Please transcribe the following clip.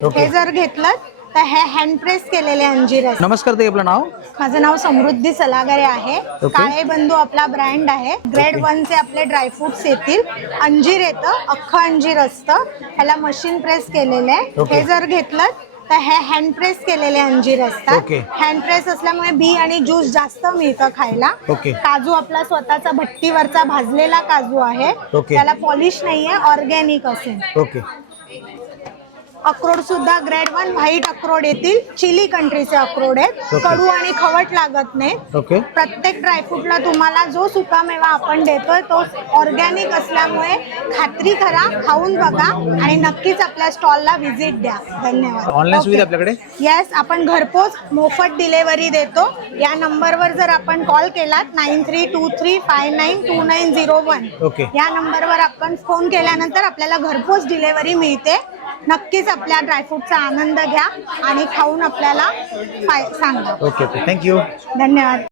हे जर घेतलं तर हे हँड प्रेस केलेले अंजीर असतात। नमस्कार ताई, आपलं नाव? माझं नाव समृद्धी सलागरे आहे। काळे बंधू आपला ब्रँड आहे। ग्रेड 1 चे आपले ड्रायफ्रुट्स येतील। अंजीर येतं, अख्खं अंजीर असतं, ह्याला मशीन प्रेस केलेलं आहे। हे जर घेतलं तर हे हँड प्रेस केलेले अंजीर असतात। हँड प्रेस असल्यामुळे बी आणि ज्यूस जास्त मिळतं खायला। काजू आपला स्वतःचा भट्टीवरचा भाजलेला काजू आहे, त्याला पॉलिश नाहीये, ऑर्गॅनिक असेल। अक्रोड सुद्धा ग्रेड 1 व्हाईट अक्रोड येतील, चिली कंट्रीचे अक्रोड आहेत, कडू आणि खवट लागत नाही। प्रत्येक ड्रायफ्रूटला तुम्हाला जो सुकामेवा आपण देतोय तो ऑर्गॅनिक असल्यामुळे खात्री करा, खाऊन बघा आणि नक्कीच आपल्या स्टॉलला व्हिजिट द्या। धन्यवाद। ऑनलाईन सुविधा आपल्याकडे? येस, आपण घरपोच मोफत डिलिव्हरी देतो। या नंबरवर जर आपण कॉल केलात 9323592901 या नंबरवर आपण फोन केल्यानंतर आपल्याला घरपोच डिलिव्हरी मिळते। नक्कीच आपल्या ड्रायफ्रूटचा आनंद घ्या आणि खाऊन आपल्याला सांगा। ओके, थँक्यू, धन्यवाद।